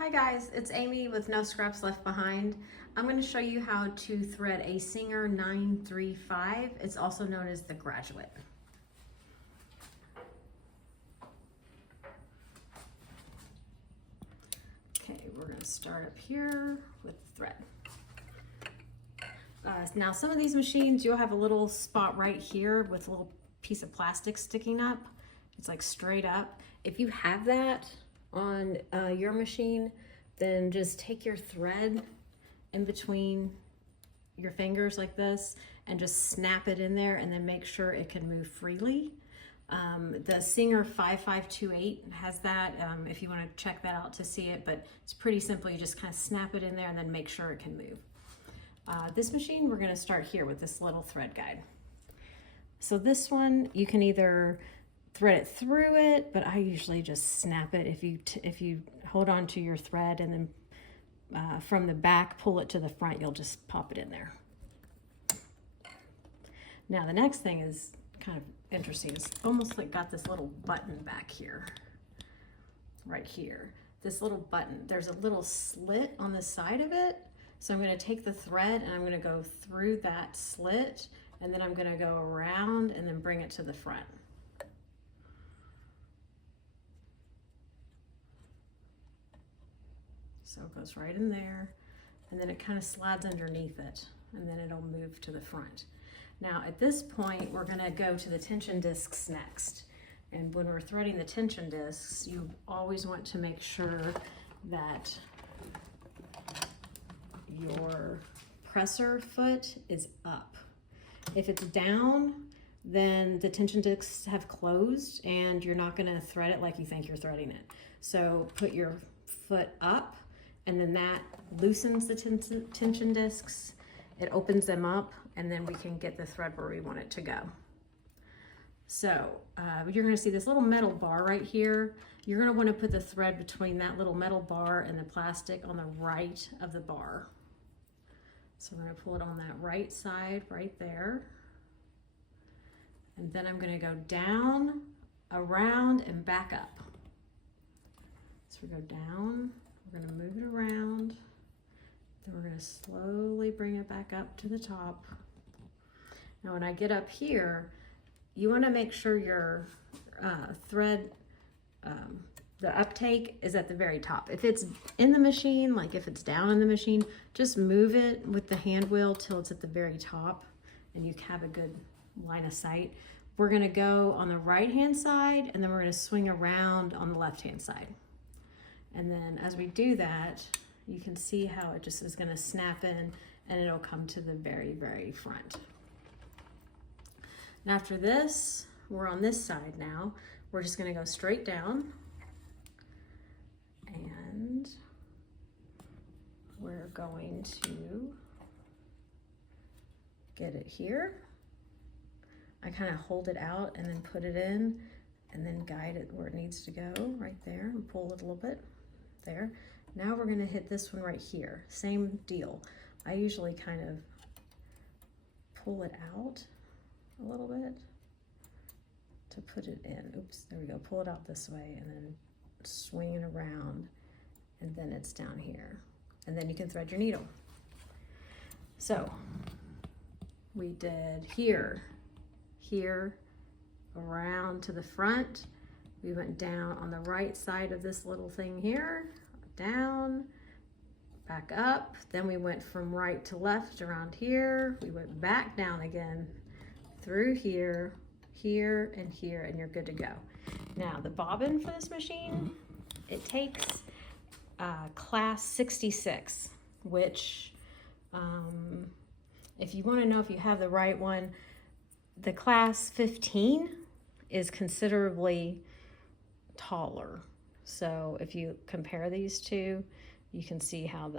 Hi guys, it's Amy with No Scraps Left Behind. I'm going to show you how to thread a Singer 935. It's also known as the Graduate. Okay, we're going to start up here with the thread. Now some of these machines, you'll have a little spot right here with a little piece of plastic sticking up. It's like straight up. If you have that on your machine, then just take your thread in between your fingers like this and just snap it in there, and then make sure it can move freely. The Singer 5528 has that, if you want to check that out to see it, but it's pretty simple. You just kind of snap it in there and then make sure it can move. This machine, we're going to start here with this little thread guide. So this one, you can either thread it through it, but I usually just snap it. If you hold on to your thread and then from the back pull it to the front, you'll just pop it in there. Now the next thing is kind of interesting. It's almost like got this little button back here, right here. This little button, there's a little slit on the side of it. So I'm going to take the thread and I'm going to go through that slit, and then I'm going to go around and then bring it to the front. So it goes right in there, and then it kind of slides underneath it, and then it'll move to the front. Now at this point, we're going to go to the tension discs next. And when we're threading the tension discs, you always want to make sure that your presser foot is up. If it's down, then the tension discs have closed and you're not going to thread it like you think you're threading it. So put your foot up, and then that loosens the tension discs. It opens them up, and then we can get the thread where we want it to go. So you're going to see this little metal bar right here. You're going to want to put the thread between that little metal bar and the plastic on the right of the bar. So we're going to pull it on that right side right there. And then I'm going to go down, around, and back up. So we go down, we're going to move it around, then we're going to slowly bring it back up to the top. Now when I get up here, you want to make sure your thread, the uptake is at the very top. If it's in the machine, like if it's down in the machine, just move it with the hand wheel till it's at the very top and you have a good line of sight. We're going to go on the right hand side, and then we're going to swing around on the left hand side. And then as we do that, you can see how it just is going to snap in, and it'll come to the very, very front. And after this, we're on this side now. We're just going to go straight down, and we're going to get it here. I kind of hold it out and then put it in, and then guide it where it needs to go, right there, and pull it a little bit there. Now we're going to hit this one right here. Same deal. I usually kind of pull it out a little bit to put it in. Oops, there we go. Pull it out this way and then swing it around, and then it's down here. And then you can thread your needle. So we did here, here, around to the front. We went down on the right side of this little thing here, down, back up. Then we went from right to left around here. We went back down again, through here, here, and here, and you're good to go. Now the bobbin for this machine, it takes class 66, which if you want to know if you have the right one, the class 15 is considerably taller. So if you compare these two, you can see how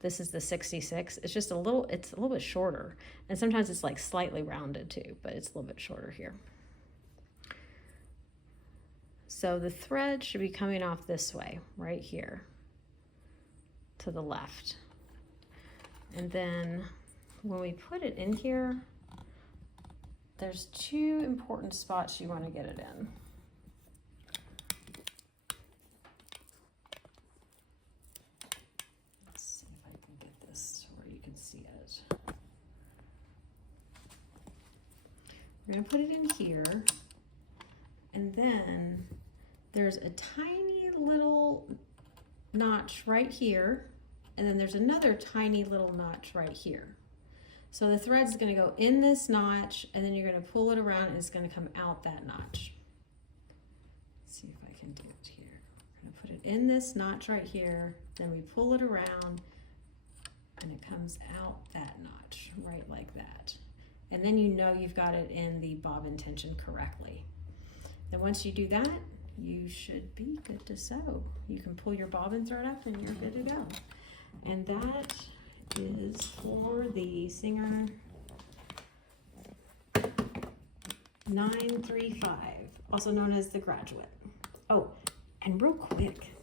this is the 66. It's just it's a little bit shorter. And sometimes it's like slightly rounded too, but it's a little bit shorter here. So the thread should be coming off this way, right here, to the left. And then when we put it in here, there's two important spots you want to get it in. We're gonna put it in here, and then there's a tiny little notch right here, and then there's another tiny little notch right here. So the thread's gonna go in this notch, and then you're gonna pull it around, and it's gonna come out that notch. Let's see if I can do it here. We're gonna put it in this notch right here, then we pull it around, and it comes out that notch, right like that. And then you know you've got it in the bobbin tension correctly. Then once you do that, you should be good to sew. You can pull your bobbin thread up and you're good to go. And that is for the Singer 935, also known as the Graduate. Oh, and real quick,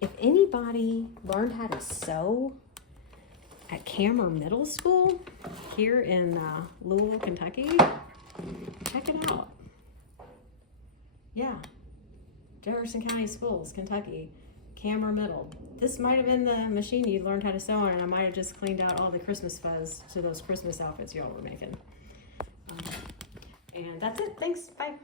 if anybody learned how to sew at Cameron Middle School here in Louisville, Kentucky, check it out. Yeah, Jefferson County Schools, Kentucky, Cameron Middle. This might have been the machine you learned how to sew on, and I might have just cleaned out all the Christmas fuzz to those Christmas outfits y'all were making. And that's it. Thanks. Bye.